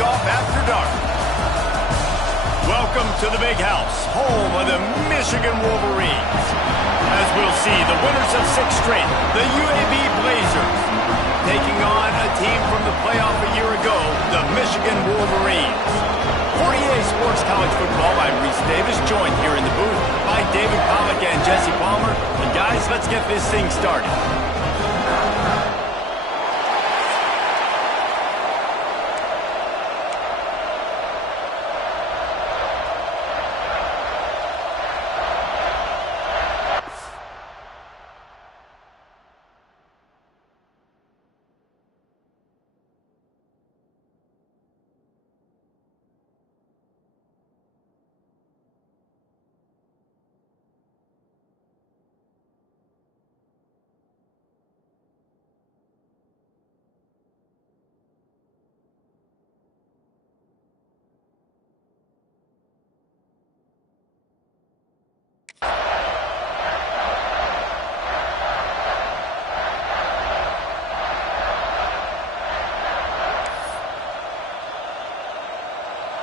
kickoff after dark. Welcome to the Big House, home of the Michigan Wolverines. As we'll see, the winners of 6 straight, the UAB Blazers, taking on a team from the playoff a year ago, the Michigan Wolverines. 48 Sports College Football, I'm Reese Davis, joined here in the booth by David Pollack and Jesse Palmer. And guys, let's get this thing started.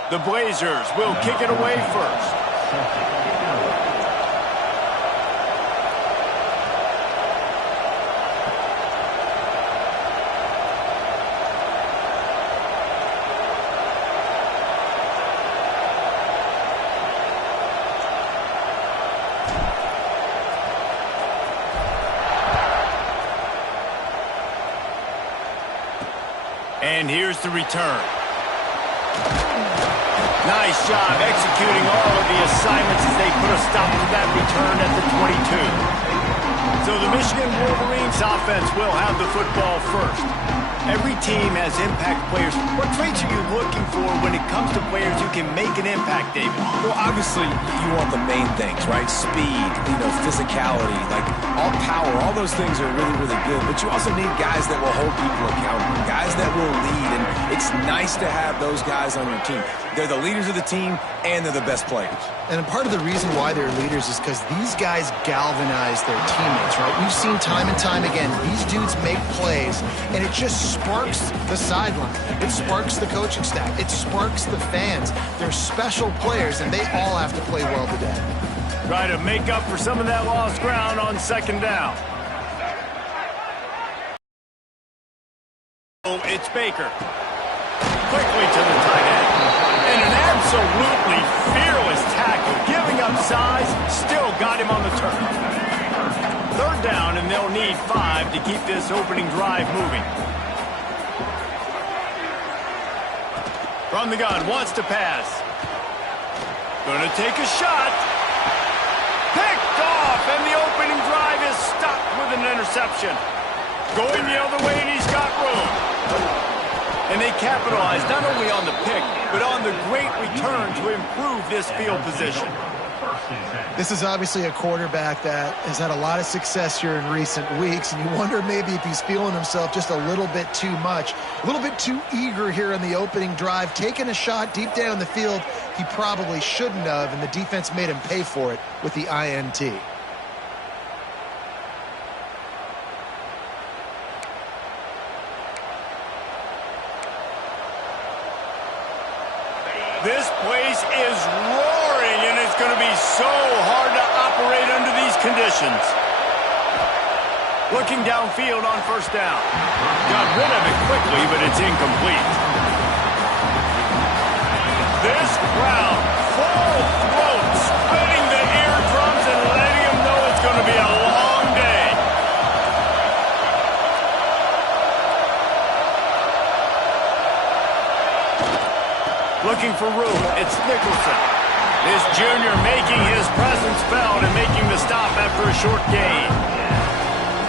The Blazers will kick it away first. And here's the return. Nice job executing all of the assignments as they put a stop to that return at the 22. So the Michigan Wolverines offense will have the football first. Every team has impact players. What traits are you looking for when it comes to players who can make an impact, David? Well, obviously, you want the main things, right? Speed, physicality, like all power, all those things are really, really good. But you also need guys that will hold people accountable, guys that will lead. And it's nice to have those guys on your team. They're the leaders of the team, and they're the best players. And part of the reason why they're leaders is because these guys galvanize their teammates, right? We've seen time and time again, these dudes make plays, and it just sparks the sideline. It sparks the coaching staff. It sparks the fans. They're special players, and they all have to play well today. Try to make up for some of that lost ground on second down. Oh, it's Baker. Quickly to the tight end. And an absolutely fearless tackle, giving up size, still got him on the turn. Third down, and they'll need 5 to keep this opening drive moving. From the gun, wants to pass. Gonna take a shot. Picked off, and the opening drive is stopped with an interception. Going the other way, and he's got room. And they capitalize not only on the pick, but on the great return to improve this field position. This is obviously a quarterback that has had a lot of success here in recent weeks, and you wonder maybe if he's feeling himself just a little bit too much, a little bit too eager here in the opening drive, taking a shot deep down the field he probably shouldn't have, and the defense made him pay for it with the INT. This place is roaring, and it's going to be so hard to operate under these conditions. Looking downfield on first down. Got rid of it quickly, but it's incomplete. This crowd, full throat, splitting the eardrums and letting them know it's going to be a long day. Looking for room, it's Nicholson. This junior making his presence felt and making the stop after a short gain.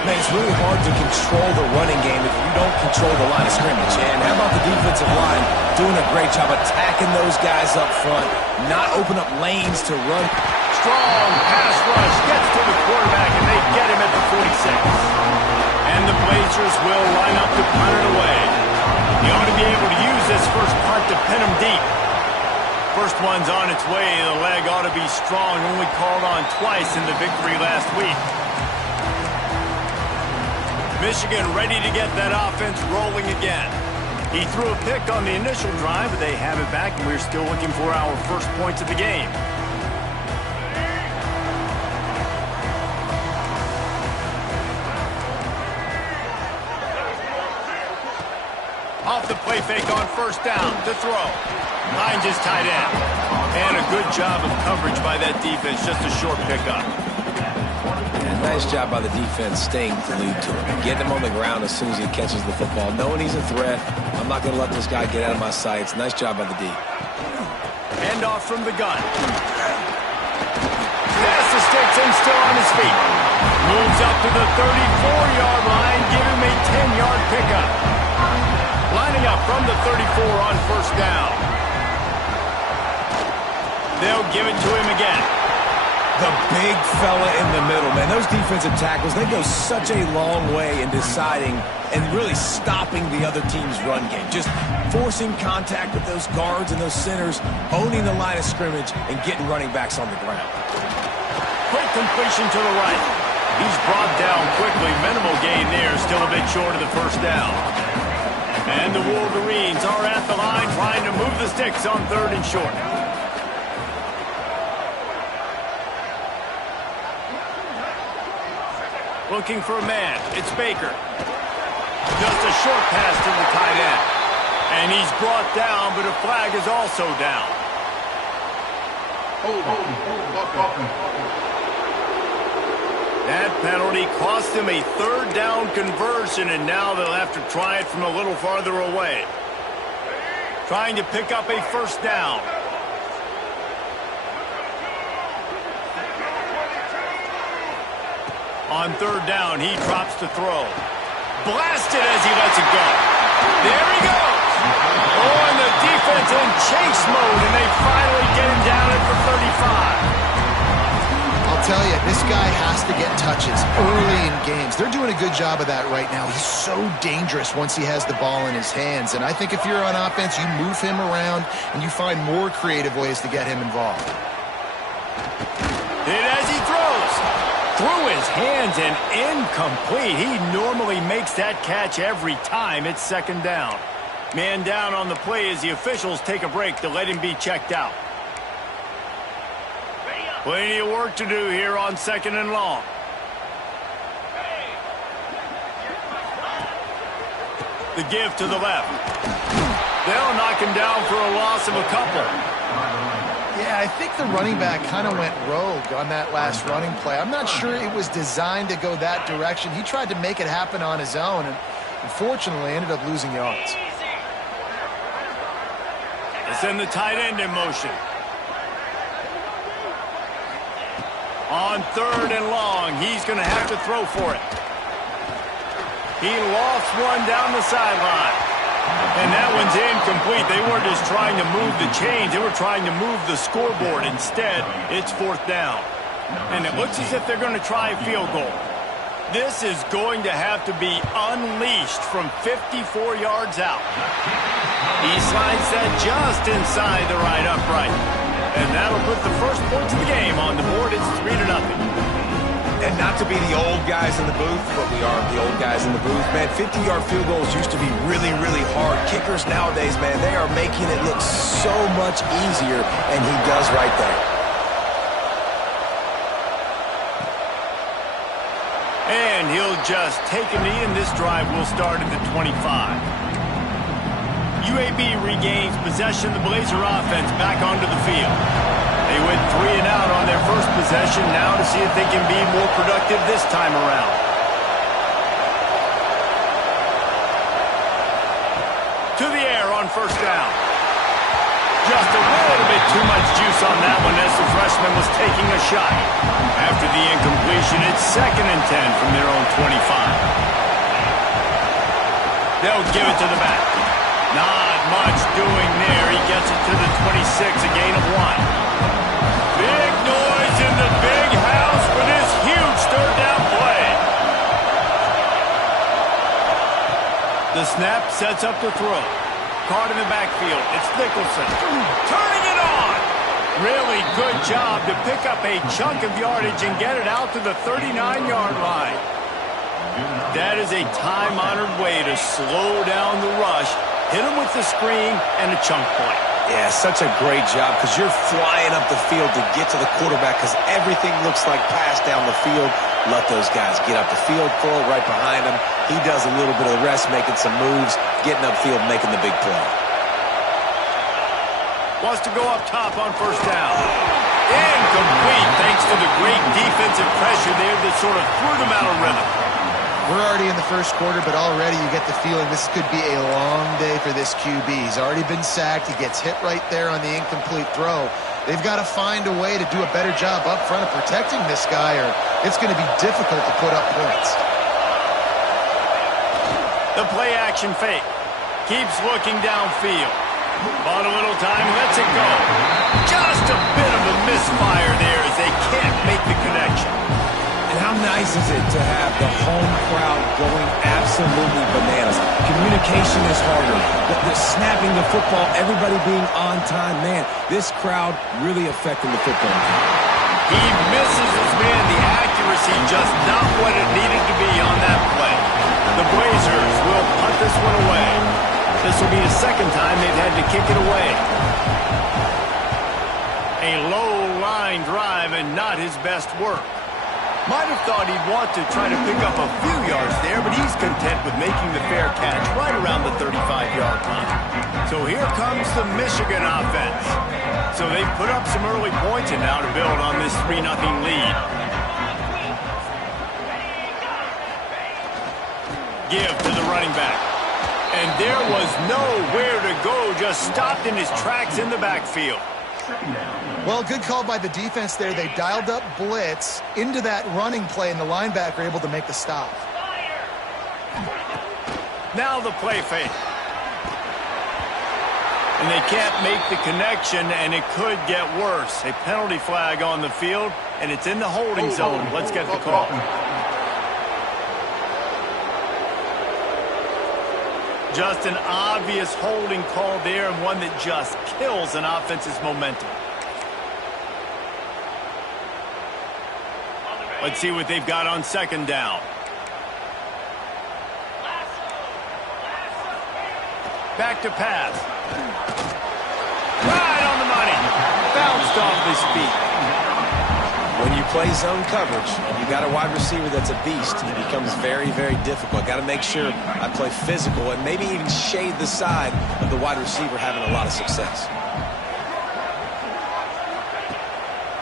Man, it's really hard to control the running game if you don't control the line of scrimmage. And how about the defensive line doing a great job attacking those guys up front, not open up lanes to run. Strong pass rush gets to the quarterback, and they get him at the 46. And the Blazers will line up to punt it away. He ought to be able to use this first punt to pin him deep. First one's on its way. The leg ought to be strong, only called on twice in the victory last week. Michigan ready to get that offense rolling again. He threw a pick on the initial drive, but they have it back, and we're still looking for our first points of the game. Off the play fake on first down to throw. Finds his tight end. And a good job of coverage by that defense, just a short pickup. Yeah, nice job by the defense staying glued to him. Getting him on the ground as soon as he catches the football. Knowing he's a threat, I'm not going to let this guy get out of my sights. Nice job by the D. Hand off from the gun. Pass the sticks and still on his feet. Moves up to the 34-yard line, give him a 10-yard pickup. Lining up from the 34 on first down. They'll give it to him again. The big fella in the middle, man. Those defensive tackles, they go such a long way in deciding and really stopping the other team's run game. Just forcing contact with those guards and those centers, owning the line of scrimmage, and getting running backs on the ground. Quick completion to the right. He's brought down quickly. Minimal gain there. Still a bit short of the first down. And the Wolverines are at the line trying to move the sticks on third and short. Looking for a man. It's Baker. Just a short pass to the tight end. And he's brought down, but a flag is also down. That penalty cost him a third down conversion, and now they'll have to try it from a little farther away. Trying to pick up a first down. On third down, he drops to throw. Blasted as he lets it go. There he goes. Oh, and the defense in chase mode, and they finally get him down at the 35. I'll tell you, this guy has to get touches early in games. They're doing a good job of that right now. He's so dangerous once he has the ball in his hands. And I think if you're on offense, you move him around and you find more creative ways to get him involved. Hit as he throws. Through his hands and incomplete. He normally makes that catch every time. It's second down. Man down on the play as the officials take a break to let him be checked out. Plenty of work to do here on second and long. The give to the left. They'll knock him down for a loss of a couple. Yeah, I think the running back kind of went rogue on that last running play. I'm not sure it was designed to go that direction. He tried to make it happen on his own, and unfortunately ended up losing yards. They send the tight end in motion. On third and long, he's going to have to throw for it. He lost one down the sideline. And that one's incomplete. They weren't just trying to move the chains. They were trying to move the scoreboard. Instead, it's fourth down. And it looks as if they're going to try a field goal. This is going to have to be unleashed from 54 yards out. He slides that just inside the right upright. And that'll put the first points of the game on the board. It's 3-0. And not to be the old guys in the booth, but we are the old guys in the booth, man. 50-yard field goals used to be really, really hard. Kickers nowadays, man, they are making it look so much easier, and he does right there. And he'll just take a knee, and this drive will start at the 25. UAB regains possession of the Blazer offense back onto the field. They went 3 and out on their first possession, now to see if they can be more productive this time around. To the air on first down. Just a little bit too much juice on that one as the freshman was taking a shot. After the incompletion, it's 2nd and 10 from their own 25. They'll give it to the back. Not much doing there. He gets it to the 26, a gain of 1. Big noise in the big house for this huge third down play. The snap sets up the throw. Caught in the backfield. It's Nicholson. Turning it on. Really good job to pick up a chunk of yardage and get it out to the 39-yard line. That is a time-honored way to slow down the rush hit him with the screen and a chunk play. Yeah, such a great job because you're flying up the field to get to the quarterback because everything looks like pass down the field. Let those guys get up the field, throw it right behind him. He does a little bit of the rest, making some moves, getting upfield, making the big play. Wants to go up top on first down. Incomplete thanks to the great defensive pressure there that sort of threw them out of rhythm. We're already in the first quarter, but already you get the feeling this could be a long day for this QB. He's already been sacked. He gets hit right there on the incomplete throw. They've got to find a way to do a better job up front of protecting this guy, or it's going to be difficult to put up points. The play action fake. Keeps looking downfield. Bought a little time, lets it go. Just a bit of a misfire there as they can't make the connection. And how nice is it to have the home crowd going absolutely bananas? Communication is harder. The snapping the football, everybody being on time. Man, this crowd really affecting the football. He misses his man. The accuracy just not what it needed to be on that play. The Blazers will punt this one away. This will be the second time they've had to kick it away. A low-line drive and not his best work. Might have thought he'd want to try to pick up a few yards there, but he's content with making the fair catch right around the 35-yard line. So here comes the Michigan offense. So they've put up some early points and now to build on this 3-0 lead. Give to the running back. And there was nowhere to go, just stopped in his tracks in the backfield. Well, good call by the defense there. They dialed up blitz into that running play, and the linebacker able to make the stop. Now the play fake. And they can't make the connection, and it could get worse. A penalty flag on the field, and it's in the holding zone. Let's get the call. Just an obvious holding call there, and one that just kills an offense's momentum. Let's see what they've got on second down. Back to pass. Right on the money. Bounced off his feet. When you play zone coverage and you got a wide receiver that's a beast, it becomes very, very difficult. Got to make sure I play physical and maybe even shade the side of the wide receiver having a lot of success.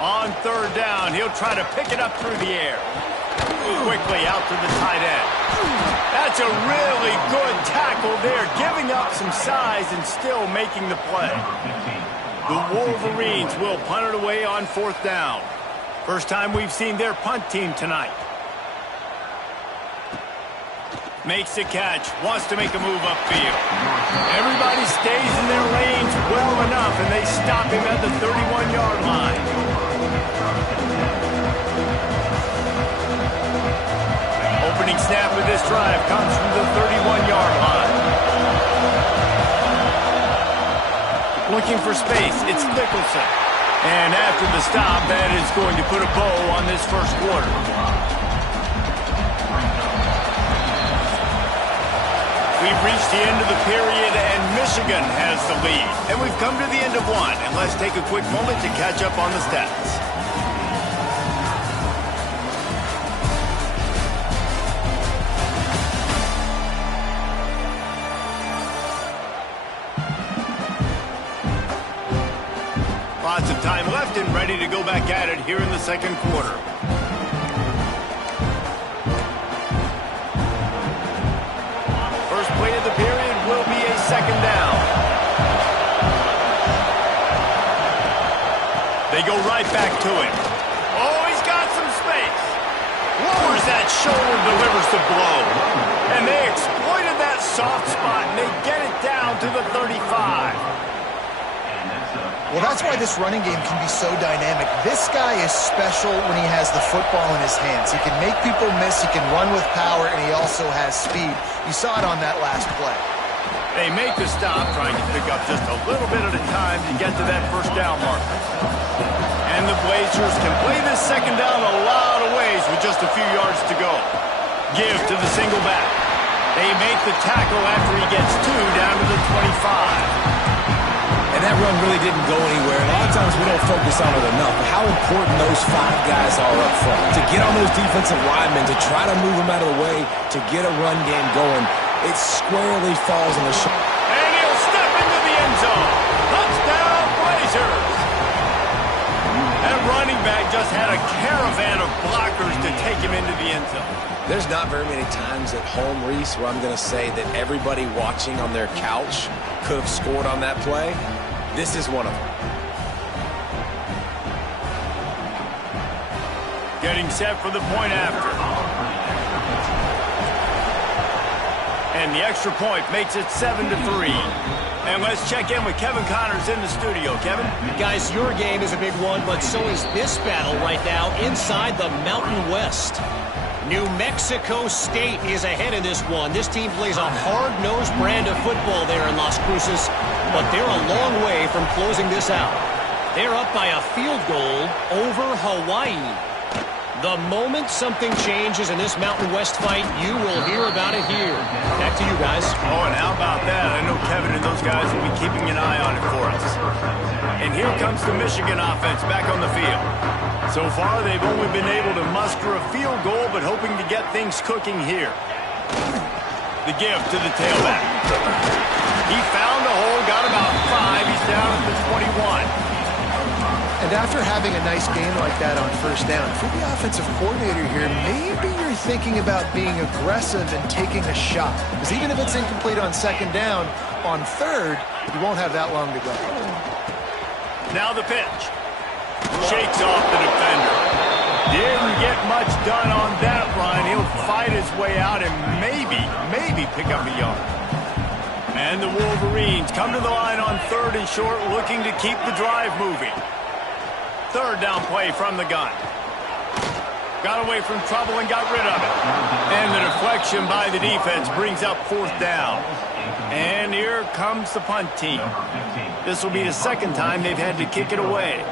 On third down, he'll try to pick it up through the air. Quickly out to the tight end. That's a really good tackle there, giving up some size and still making the play. The Wolverines will punt it away on fourth down. First time we've seen their punt team tonight. Makes the catch, wants to make a move upfield. Everybody stays in their lanes well enough, and they stop him at the 31-yard line. Opening snap of this drive comes from the 31-yard line. Looking for space, it's Nicholson. And after the stop, that is going to put a bow on this first quarter. We've reached the end of the period, and Michigan has the lead. And we've come to the end of one, and let's take a quick moment to catch up on the stats. Lots of time left and ready to go back at it here in the second quarter. First play of the period will be a second down. They go right back to it. Oh, he's got some space. Lowers that shoulder, delivers the blow. And they exploited that soft spot, and they get it down to the 35. Well, that's why this running game can be so dynamic. This guy is special when he has the football in his hands. He can make people miss, he can run with power, and he also has speed. You saw it on that last play. They make the stop, trying to pick up just a little bit at a time to get to that first down marker. And the Blazers can play this second down a lot of ways with just a few yards to go. Give to the single back. They make the tackle after he gets 2 down to the 25. And that run really didn't go anywhere. A lot of times we don't focus on it enough, but how important those 5 guys are up front. To get on those defensive linemen, to try to move them out of the way, to get a run game going, it squarely falls on the shoulder. And he'll step into the end zone. Touchdown, Blazers. That running back just had a caravan of blockers to take him into the end zone. There's not very many times at home, Reese, where I'm going to say that everybody watching on their couch could have scored on that play. This is one of them. Getting set for the point after. And the extra point makes it 7-3. And let's check in with Kevin Connors in the studio. Kevin? Guys, your game is a big one, but so is this battle right now inside the Mountain West. New Mexico State is ahead in this one. This team plays a hard-nosed brand of football there in Las Cruces, but they're a long way from closing this out. They're up by a field goal over Hawaii. The moment something changes in this Mountain West fight, you will hear about it here. Back to you guys. Oh, and how about that? I know Kevin and those guys will be keeping an eye on it for us. And here comes the Michigan offense back on the field. So far, they've only been able to muster a field goal, but hoping to get things cooking here. The give to the tailback. He found a hole, got about 5. He's down at the 21. And after having a nice game like that on first down, if you're the offensive coordinator here, maybe you're thinking about being aggressive and taking a shot. Because even if it's incomplete on second down, on third, you won't have that long to go. Now the pitch. Shakes off the defender. Didn't get much done on that run. He'll fight his way out and maybe pick up a yard. And the Wolverines come to the line on 3rd and short, looking to keep the drive moving. 3rd down play from the gun. Got away from trouble and got rid of it. And the deflection by the defense brings up 4th down. And here comes the punt team. This will be the 2nd time they've had to kick it away.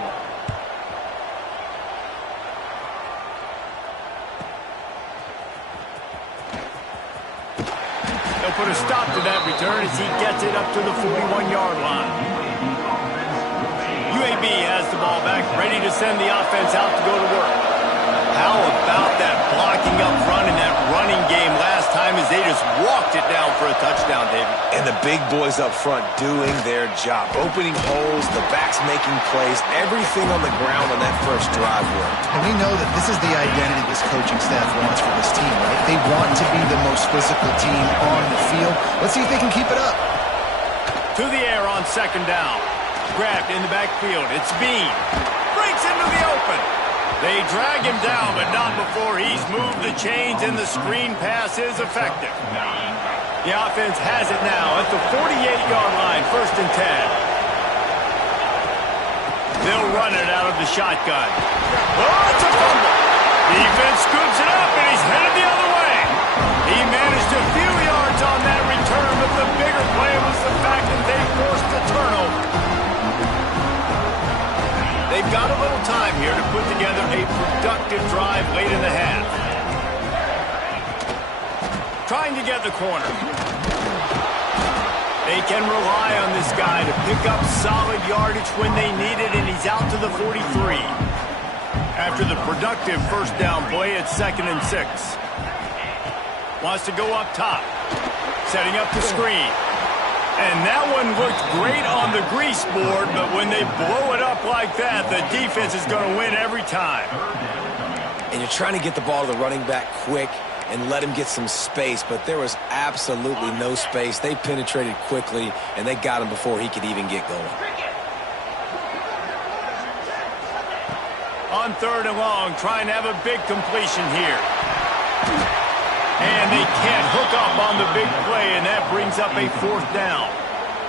They'll put a stop to that return as he gets it up to the 41-yard line. UAB has the ball back, ready to send the offense out to go to work. How about that blocking up front in that running game last time as they just walked it down for a touchdown, David? And the big boys up front doing their job. Opening holes, the backs making plays, everything on the ground on that first drive worked. And we know that this is the identity this coaching staff wants for this team, right? They want to be the most physical team on the field. Let's see if they can keep it up. To the air on 2nd down. Grabbed in the backfield. It's Bean. Breaks into the open. They drag him down, but not before he's moved the chains, and the screen pass is effective. The offense has it now at the 48-yard line, 1st and 10. They'll run it out of the shotgun. Oh, it's a fumble. Defense scoops it up, and he's headed the other way. He managed a few yards on that return, but the bigger play was the fact that they forced a turnover. They've got a little time here to put together a productive drive late in the half. Trying to get the corner. They can rely on this guy to pick up solid yardage when they need it, and he's out to the 43. After the productive 1st down play, it's 2nd and 6. Wants to go up top. Setting up the screen. And that one looked great on the grease board, but when they blow it up like that, the defense is going to win every time. And you're trying to get the ball to the running back quick and let him get some space, but there was absolutely no space. They penetrated quickly, and they got him before he could even get going. On 3rd and long, trying to have a big completion here. And they can't hook up on the big play, and that brings up a 4th down.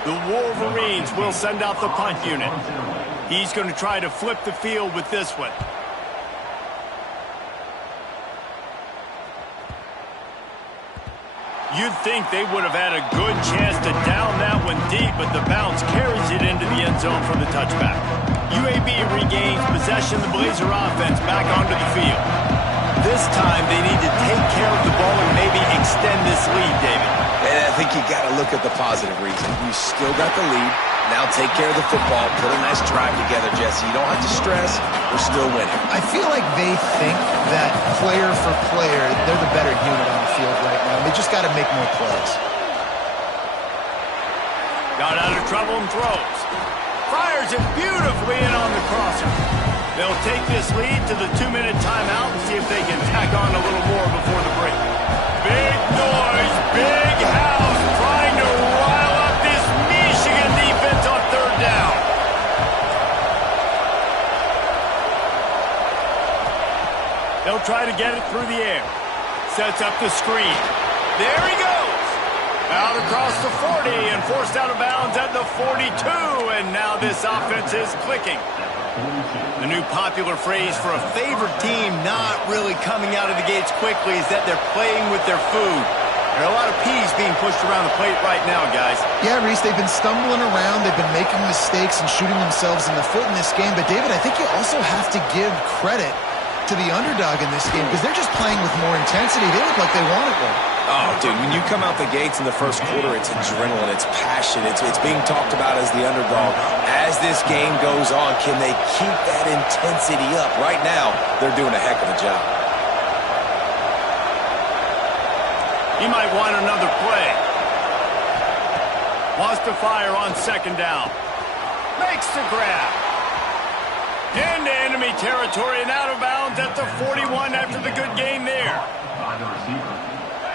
The Wolverines will send out the punt unit. He's going to try to flip the field with this one. You'd think they would have had a good chance to down that one deep, but the bounce carries it into the end zone for the touchback. UAB regains possession. The Blazer offense back onto the field. This time they need to take care of the ball and maybe extend this lead, David. think you got to look at the positive reason. You still got the lead. Now take care of the football. Put a nice drive together, Jesse. You don't have to stress. We're still winning. I feel like they think that player for player, they're the better unit on the field right now. They just got to make more plays. Got out of trouble and throws. Fires it beautifully in on the crosser. They'll take this lead to the 2-minute timeout and see if they can tack on a little more before the break. Big noise, big house, trying to rile up this Michigan defense on third down. They'll try to get it through the air. Sets up the screen. There he goes. Out across the 40 and forced out of bounds at the 42. And now this offense is clicking. The new popular phrase for a favored team not really coming out of the gates quickly is that they're playing with their food. There are a lot of peas being pushed around the plate right now, guys. Yeah, Reese, they've been stumbling around. They've been making mistakes and shooting themselves in the foot in this game. But, David, I think you also have to give credit to the underdog in this game because they're just playing with more intensity. They look like they want it more. Oh, dude, when you come out the gates in the first quarter, it's adrenaline, it's passion, it's being talked about as the underdog. As this game goes on, can they keep that intensity up? Right now, they're doing a heck of a job. He might want another play. Wants to fire on second down. Makes the grab. Into enemy territory and out of bounds at the 41 after the good game there.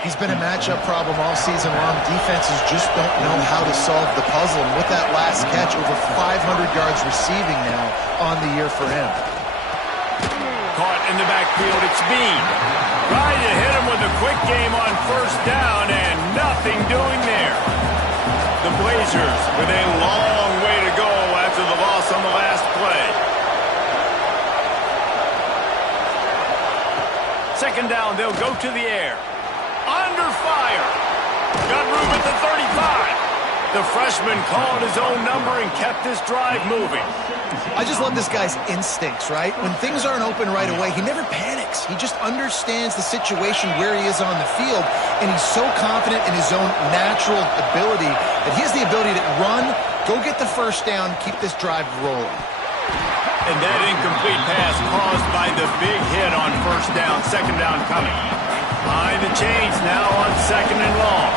He's been a matchup problem all season long. Defenses just don't know how to solve the puzzle. And with that last catch, over 500 yards receiving now on the year for him. Caught in the backfield, it's Bean. Trying to hit him with a quick game on first down and nothing doing there. The Blazers with a long way to go after the loss on the last play. Second down, they'll go to the air. Under fire. Got room at the 35. The freshman called his own number and kept this drive moving. I just love this guy's instincts, right? When things aren't open right away, he never panics. He just understands the situation where he is on the field, and he's so confident in his own natural ability that he has the ability to run, go get the first down, keep this drive rolling. And that incomplete pass caused by the big hit on first down, second down coming. Behind the chains now on second and long.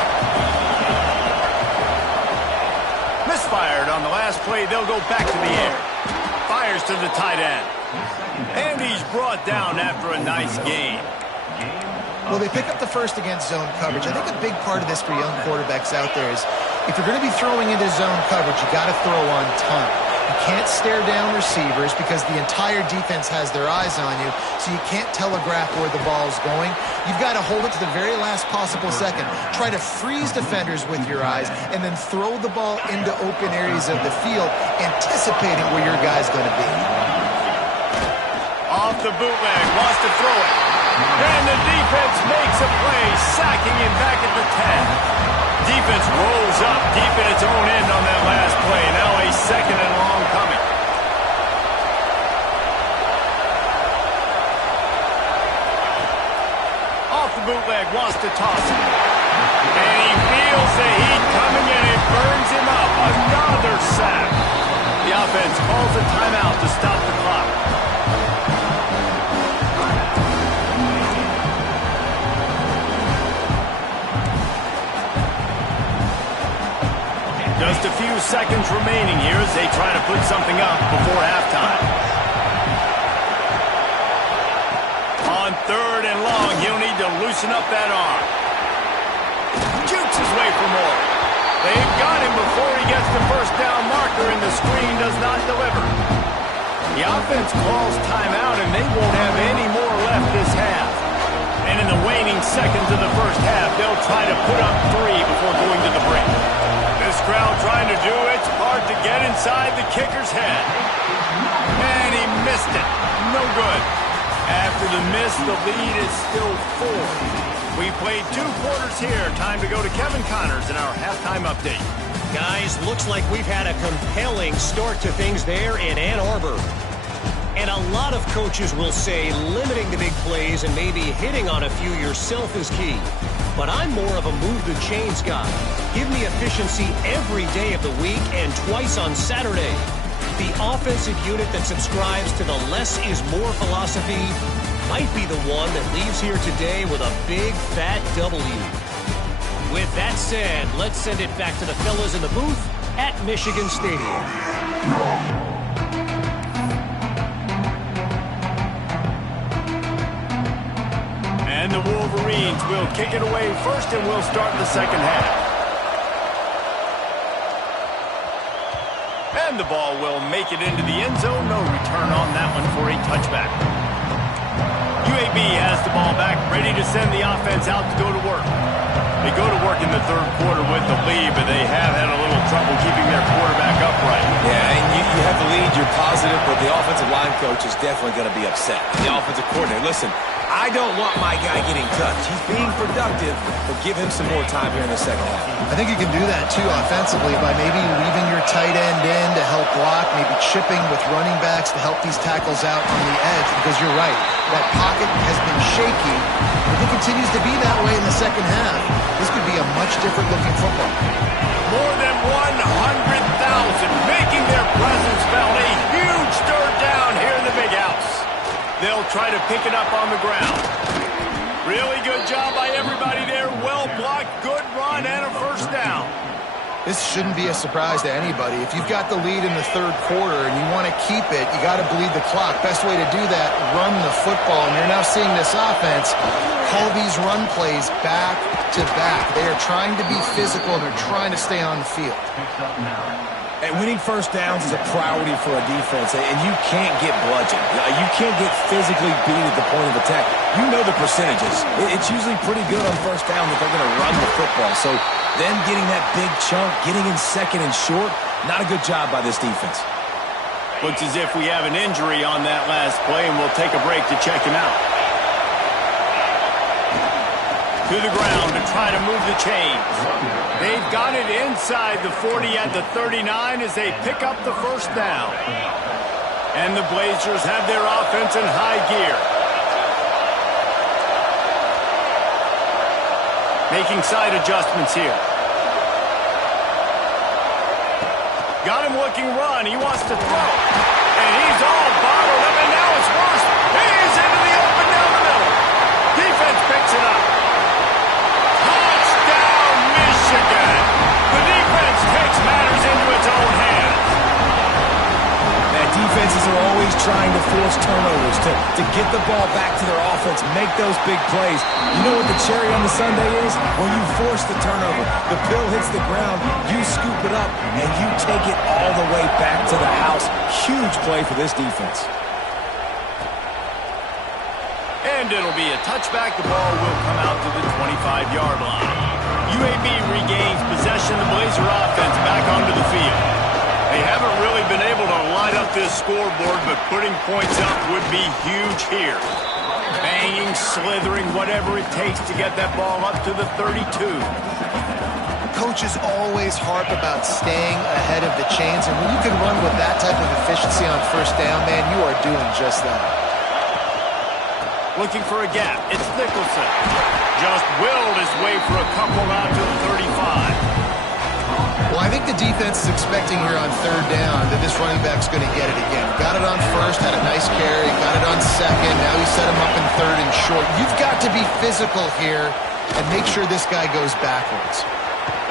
Misfired on the last play. They'll go back to the air. Fires to the tight end. And he's brought down after a nice gain. Well, they pick up the first against zone coverage. I think a big part of this for young quarterbacks out there is if you're going to be throwing into zone coverage, you got to throw on time. You can't stare down receivers because the entire defense has their eyes on you, so you can't telegraph where the ball's going. You've got to hold it to the very last possible second. Try to freeze defenders with your eyes and then throw the ball into open areas of the field, anticipating where your guy's going to be. Off the bootleg, wants to throw it. And the defense makes a play, sacking him back at the 10. Defense rolls up deep in its own end on that last play. Now a second and long coming. Off the bootleg, wants to toss it. And he feels the heat coming and it burns him up. Another sack. The offense calls a timeout to stop the clock. Just a few seconds remaining here as they try to put something up before halftime. On third and long, he'll need to loosen up that arm. Jukes his way for more. They've got him before he gets the first down marker, and the screen does not deliver. The offense calls timeout, and they won't have any more left this half. And in the waning seconds of the first half, they'll try to put up 3 before going to the break. This crowd trying to do its part to get inside the kicker's head. And he missed it. No good. After the miss, the lead is still 4. We played 2 quarters here. Time to go to Kevin Connors in our halftime update. Guys, looks like we've had a compelling start to things there in Ann Arbor. And a lot of coaches will say limiting the big plays and maybe hitting on a few yourself is key. but I'm more of a move the chains guy. Give me efficiency every day of the week and twice on Saturday. The offensive unit that subscribes to the less is more philosophy might be the one that leaves here today with a big fat W. With that said, let's send it back to the fellas in the booth at Michigan Stadium. And the Wolverines will kick it away first, and we'll start the second half. And the ball will make it into the end zone. No return on that one for a touchback. UAB has the ball back, ready to send the offense out to go to work. They go to work in the third quarter with the lead, but they have had a little trouble keeping their quarterback upright. Yeah, and you have the lead, you're positive, but the offensive line coach is definitely going to be upset. The offensive coordinator, listen, I don't want my guy getting touched. He's being productive, but give him some more time here in the second half. I think you can do that, too, offensively, by maybe leaving your tight end in to help block, maybe chipping with running backs to help these tackles out on the edge, because you're right. That pocket has been shaky. If it continues to be that way in the second half, this could be a much different-looking football. More than 100,000 making their presence felt. A huge third down here in the big house. They'll try to pick it up on the ground. Really good job by everybody there. Well blocked, good run, and a first down. This shouldn't be a surprise to anybody. If you've got the lead in the third quarter and you want to keep it, you got to bleed the clock. Best way to do that, run the football. And you're now seeing this offense call these run plays back to back. They are trying to be physical, and they're trying to stay on the field. And winning first downs is a priority for a defense, and you can't get bludgeoned. You can't get physically beat at the point of attack. You know the percentages. It's usually pretty good on first down that they're going to run the football. So them getting that big chunk, getting in second and short, not a good job by this defense. Looks as if we have an injury on that last play, and we'll take a break to check him out. To the ground to try to move the chains. They've got it inside the 40 at the 39 as they pick up the first down. And the Blazers have their offense in high gear. Making side adjustments here. Got him looking run. He wants to throw. And he's all bottled up, and now it's worse. He's into the open down the middle. Defense picks it up. Touchdown, Michigan. The defense takes matters into its own hands. That defenses are always trying to force turnovers, to get the ball back to their offense, make those big plays. You know what the cherry on the sundae is? When you force the turnover, the pill hits the ground, you scoop it up, and you take it all the way back to the house. Huge play for this defense. And it'll be a touchback. The ball will come out to the 25-yard line. UAB regains possession. The Blazer offense back onto the field. They haven't really been able to light up this scoreboard, but putting points up would be huge here. Banging, slithering, whatever it takes to get that ball up to the 32. Coaches always harp about staying ahead of the chains, and when you can run with that type of efficiency on first down, man, you are doing just that. Looking for a gap. It's Nicholson. Just willed his way for a couple out to the 35. Well, I think the defense is expecting here on third down that this running back's going to get it again. Got it on first, had a nice carry, got it on second. Now he set him up in third and short. You've got to be physical here and make sure this guy goes backwards.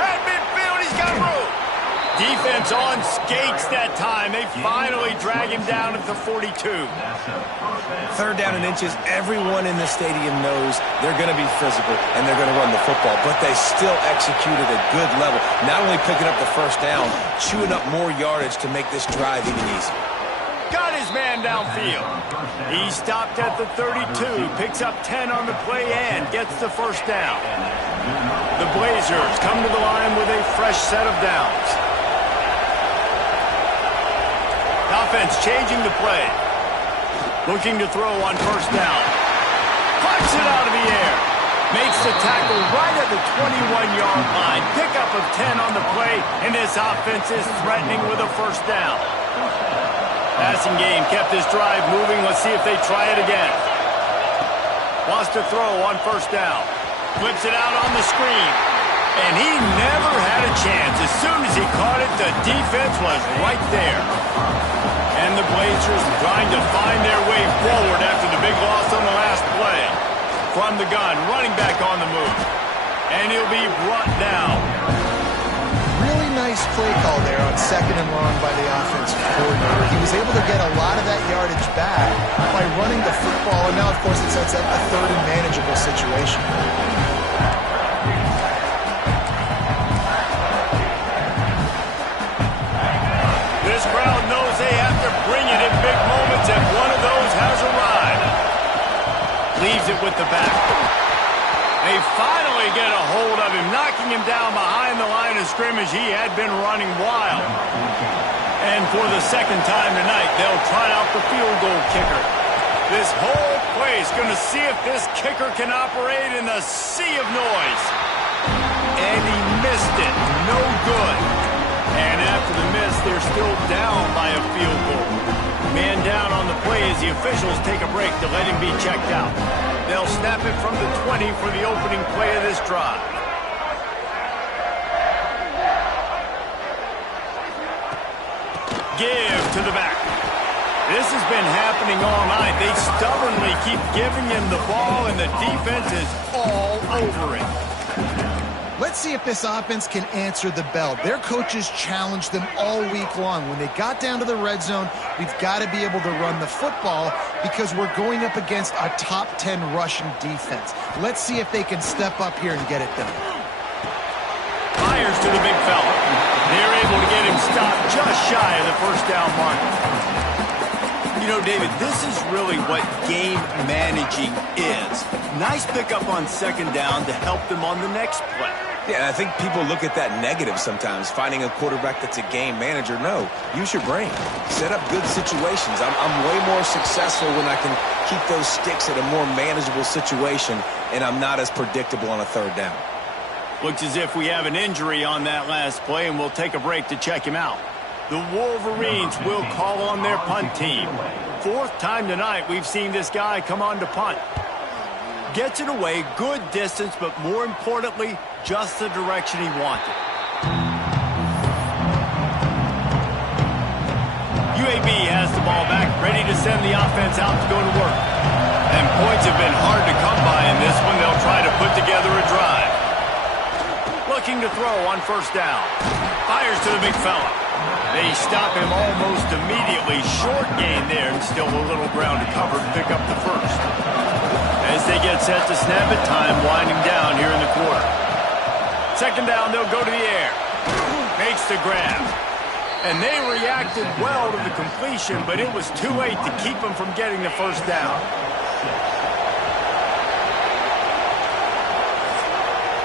At midfield, he's got room. Defense on skates that time. They finally drag him down at the 42. Third down and inches, everyone in the stadium knows they're going to be physical and they're going to run the football, but they still execute at a good level. Not only picking up the first down, chewing up more yardage to make this drive even easier. Got his man downfield. He stopped at the 32, picks up 10 on the play and gets the first down. The Blazers come to the line with a fresh set of downs. Offense changing the play. Looking to throw on first down. Flips it out of the air. Makes the tackle right at the 21-yard line. Pickup of 10 on the play, and this offense is threatening with a first down. Passing game kept this drive moving. Let's see if they try it again. Wants to throw on first down. Flips it out on the screen. And he never had a chance. As soon as he caught it, the defense was right there. And the Blazers trying to find their way forward after the big loss on the last play. From the gun, running back on the move. And he'll be brought down. Really nice play call there on 2nd and long by the offensive coordinator. He was able to get a lot of that yardage back by running the football, and now, of course, it sets up a 3rd and manageable situation. This crowd knows they have to bring it in big moments, and one of those has arrived. Leaves it with the back. They finally get a hold of him, knocking him down behind the line of scrimmage. He had been running wild. And for the 2nd time tonight, they'll try out the field goal kicker. This whole place going to see if this kicker can operate in the sea of noise. And he missed it. No good. And after the miss, they're still down by a field goal. Man down on the play as the officials take a break to let him be checked out. They'll snap it from the 20 for the opening play of this drive. Give to the back. This has been happening all night. They stubbornly keep giving him the ball, and the defense is all over it. Let's see if this offense can answer the bell. Their coaches challenged them all week long. When they got down to the red zone, we've got to be able to run the football because we're going up against a top 10 rushing defense. Let's see if they can step up here and get it done. Fires to the big fella. They're able to get him stopped just shy of the 1st down mark. You know, David, this is really what game managing is. Nice pickup on 2nd down to help them on the next play. Yeah, I think people look at that negative sometimes, finding a quarterback that's a game manager. No, use your brain. Set up good situations. I'm way more successful when I can keep those sticks at a more manageable situation, and I'm not as predictable on a 3rd down. Looks as if we have an injury on that last play, and we'll take a break to check him out. The Wolverines will call on their punt team. 4th time tonight we've seen this guy come on to punt. Gets it away, good distance, but more importantly, just the direction he wanted. UAB has the ball back, ready to send the offense out to go to work. And points have been hard to come by in this one. They'll try to put together a drive. Looking to throw on 1st down. Fires to the big fella. They stop him almost immediately. Short gain there, and still a little ground to cover to pick up the 1st. As they get set to snap it, time winding down here in the quarter. 2nd down, they'll go to the air. Makes the grab. And they reacted well to the completion, but it was too late to keep them from getting the 1st down.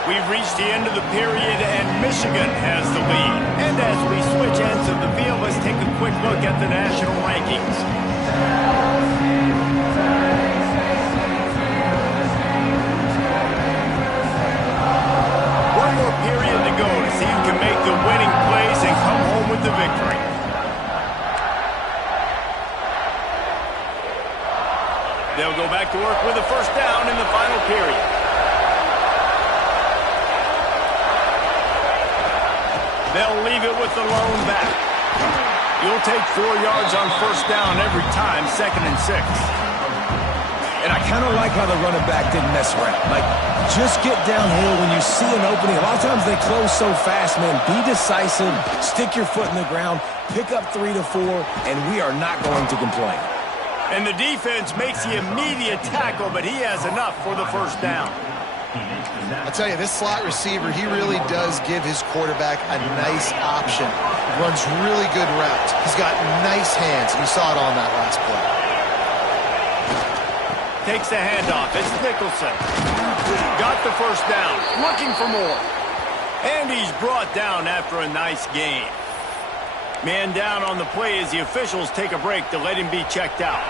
We've reached the end of the period, and Michigan has the lead. And as we switch ends of the field, let's take a quick look at the national rankings. One more period to go to see who can make the winning plays and come home with the victory. They'll go back to work with a 1st down in the final period. They'll leave it with the lone back. You'll take 4 yards on 1st down every time, 2nd and 6. And I kind of like how the running back didn't mess around. Like, just get downhill when you see an opening. A lot of times they close so fast, man. Be decisive, stick your foot in the ground, pick up 3 to 4, and we are not going to complain. And the defense makes the immediate tackle, but he has enough for the 1st down. I'll tell you, this slot receiver, he really does give his quarterback a nice option. Runs really good routes. He's got nice hands. You saw it on that last play. Takes the handoff. It's Nicholson. Got the 1st down. Looking for more. And he's brought down after a nice gain. Man down on the play as the officials take a break to let him be checked out.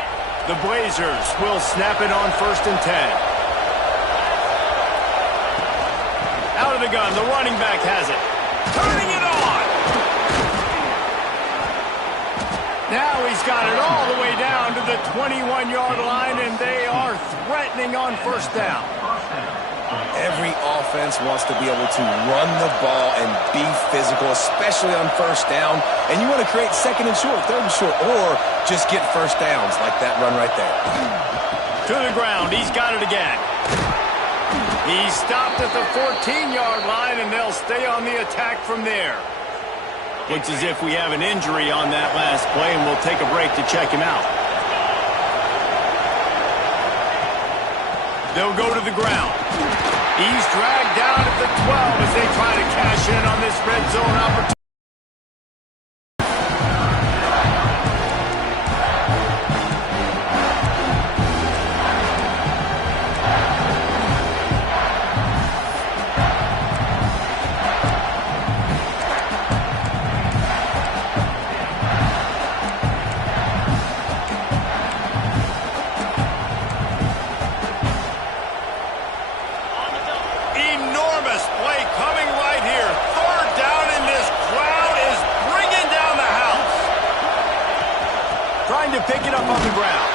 The Blazers will snap it on 1st and 10. Out of the gun, the running back has it. Turning it on! Now he's got it all the way down to the 21-yard line, and they are threatening on 1st down. Every offense wants to be able to run the ball and be physical, especially on first down. And you want to create second and short, third and short, or just get first downs like that run right there. To the ground. He's got it again. He's stopped at the 14-yard line, and they'll stay on the attack from there. Looks as if we have an injury on that last play, and we'll take a break to check him out. They'll go to the ground. He's dragged down at the 12 as they try to cash in on this red zone opportunity. Pick it up on the ground.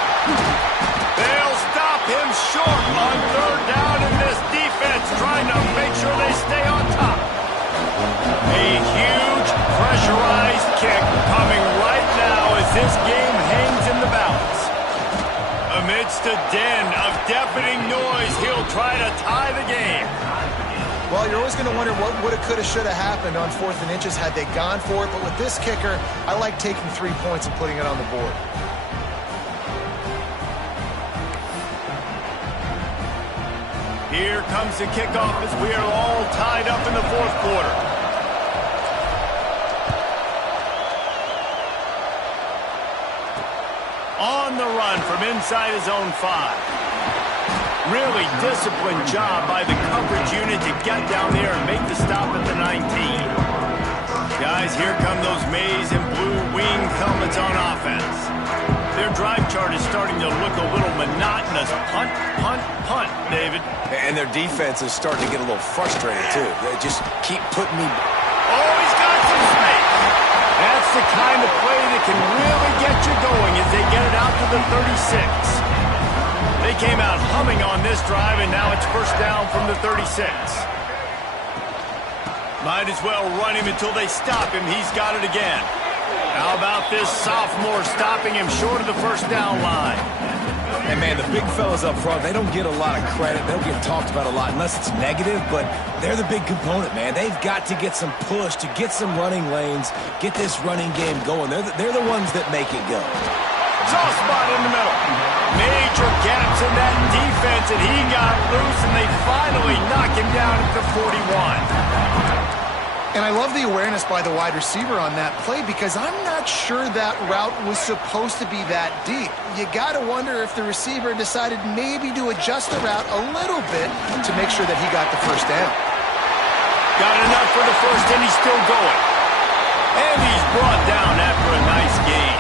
They'll stop him short on third down, and this defense trying to make sure they stay on top. A huge pressurized kick coming right now as this game hangs in the balance. Amidst a din of deafening noise, he'll try to tie the game. Well, you're always going to wonder what woulda, coulda, shoulda happened on 4th and inches had they gone for it. But with this kicker, I like taking 3 points and putting it on the board. Here comes the kickoff as we are all tied up in the 4th quarter. On the run from inside his own 5. Really disciplined job by the coverage unit to get down there and make the stop at the 19. Guys, here come those maize and blue wing helmets on offense. Their drive chart is starting to look a little monotonous. Punt, punt, punt, David. And their defense is starting to get a little frustrated, too. They just keep putting me... Oh, he's got some space. That's the kind of play that can really get you going as they get it out to the 36. They came out humming on this drive, and now it's first down from the 36. Might as well run him until they stop him. He's got it again. How about this sophomore stopping him short of the first down line? And, man, the big fellas up front, they don't get a lot of credit. They don't get talked about a lot unless it's negative, but they're the big component, man. They've got to get some push, to get some running lanes, get this running game going. They're the ones that make it go. Soft spot in the middle. Major gaps in that defense, and he got loose, and they finally knock him down at the 41. And I love the awareness by the wide receiver on that play because I'm not sure that route was supposed to be that deep. You got to wonder if the receiver decided maybe to adjust the route a little bit to make sure that he got the first down. Got enough for the first, and he's still going. And he's brought down after a nice gain.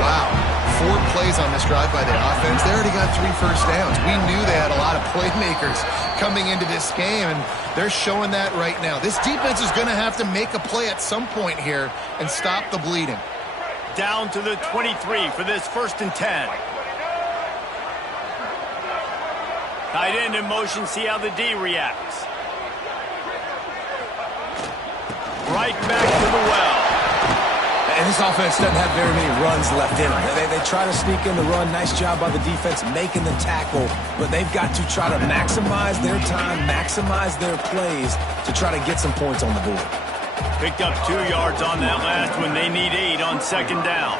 Wow. 4 plays on this drive by the offense. They already got 3 first downs. We knew they had a lot of playmakers coming into this game, and they're showing that right now. This defense is going to have to make a play at some point here and stop the bleeding. Down to the 23 for this 1st and 10. Tight end in motion, see how the D reacts. Right back to the well. And this offense doesn't have very many runs left in them. They try to sneak in the run. Nice job by the defense making the tackle. But they've got to try to maximize their time, maximize their plays to try to get some points on the board. Picked up 2 yards on that last one. They need 8 on 2nd down.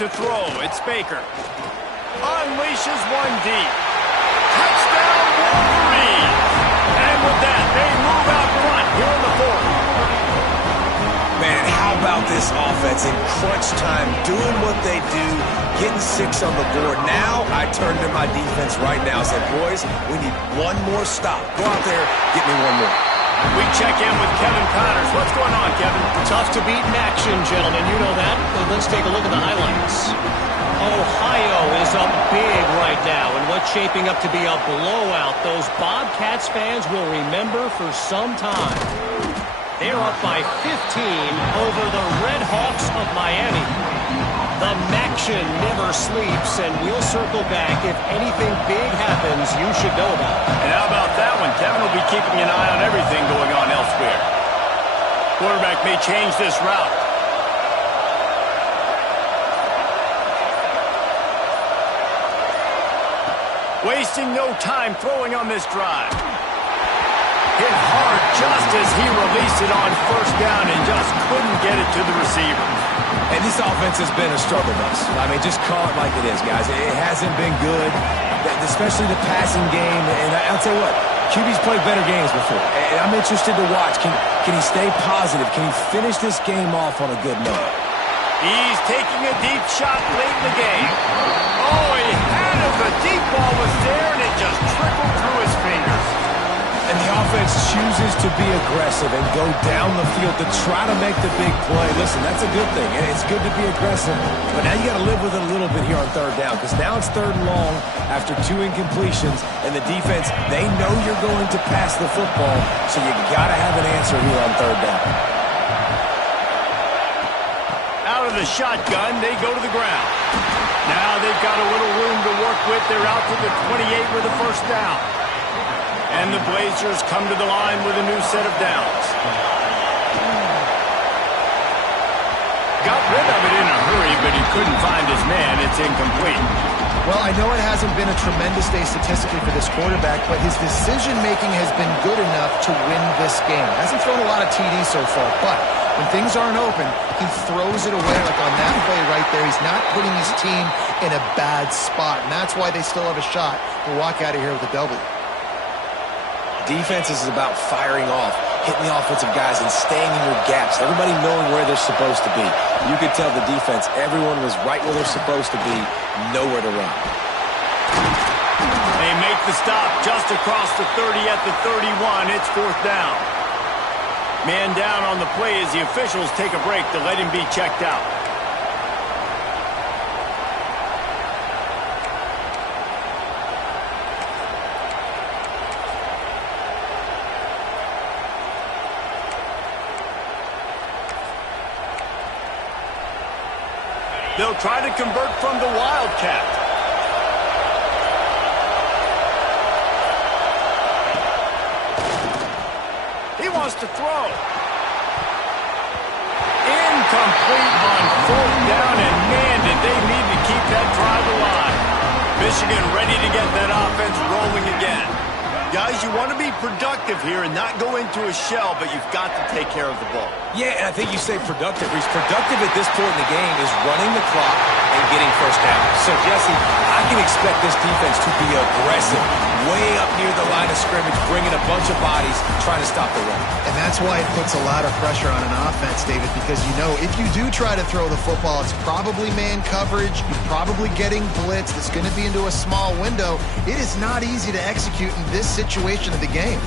To throw, it's Baker. Unleashes one deep. Touchdown, Wolverine! And with that, they move out front here in the 4th. Man, how about this offense in crunch time, doing what they do, getting 6 on the board. Now I turn to my defense right now and say, boys, we need one more stop. Go out there, get me one more. We check in with Kevin Connors. What's going on, Kevin? Tough to beat in action, gentlemen. You know that. Let's take a look at the highlights. Ohio is up big right now in what's shaping up to be a blowout those Bobcats fans will remember for some time. They're up by 15 over the Red Hawks of Miami. The Maction never sleeps, and we'll circle back. If anything big happens, you should know about it. And how about that one? Kevin will be keeping an eye on everything going on elsewhere. Quarterback may change this route. Wasting no time throwing on this drive. Hit hard just as he released it on first down and just couldn't get it to the receiver. And this offense has been a struggle bus. I mean, just call it like it is, guys. It hasn't been good, especially the passing game. And I'll tell you what, QB's played better games before. And I'm interested to watch. Can he stay positive? Can he finish this game off on a good note? He's taking a deep shot late in the game. Oh, he had it. The deep ball was there, and it just trickled through his fingers. And the offense chooses to be aggressive and go down the field to try to make the big play. Listen, that's a good thing. It's good to be aggressive. But now you got to live with it a little bit here on third down, because now it's third and long after 2 incompletions, and the defense, they know you're going to pass the football, so you got to have an answer here on third down. Out of the shotgun, they go to the ground. Now they've got a little room to work with. They're out to the 28 with a first down. And the Blazers come to the line with a new set of downs. Got rid of it in a hurry, but he couldn't find his man. It's incomplete. Well, I know it hasn't been a tremendous day statistically for this quarterback, but his decision-making has been good enough to win this game. Hasn't thrown a lot of TDs so far, but when things aren't open, he throws it away like on that play right there. He's not putting his team in a bad spot, and that's why they still have a shot to walk out of here with a W. Defense is about firing off, hitting the offensive guys, and staying in your gaps. Everybody knowing where they're supposed to be. You could tell the defense, everyone was right where they're supposed to be, nowhere to run. They make the stop just across the 30 at the 31. It's fourth down. Man down on the play as the officials take a break to let him be checked out. They'll try to convert from the Wildcat. He wants to throw. Incomplete on fourth down, and man, did they need to keep that drive alive. Michigan ready to get that offense rolling again. Guys, you want to be productive here and not go into a shell, but you've got to take care of the ball. Yeah, and I think you say productive. He's productive at this point in the game is running the clock and getting first down. So, Jesse, I can expect this defense to be aggressive, way up near the line of scrimmage, bringing a bunch of bodies, trying to stop the run. And that's why it puts a lot of pressure on an offense, David, because you know if you do try to throw the football, it's probably man coverage, you're probably getting blitzed, it's going to be into a small window. It is not easy to execute in this situation of the game.